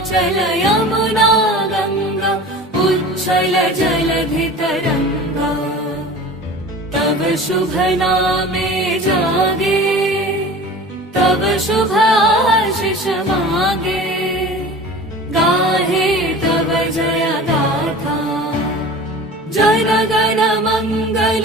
चल यमुना गंगा उच्छल जलधि तरंगा। तब शुभ नामे जागे तब शुभ आशीष मागे। गाहे तब जय गाथा जन गण मंगल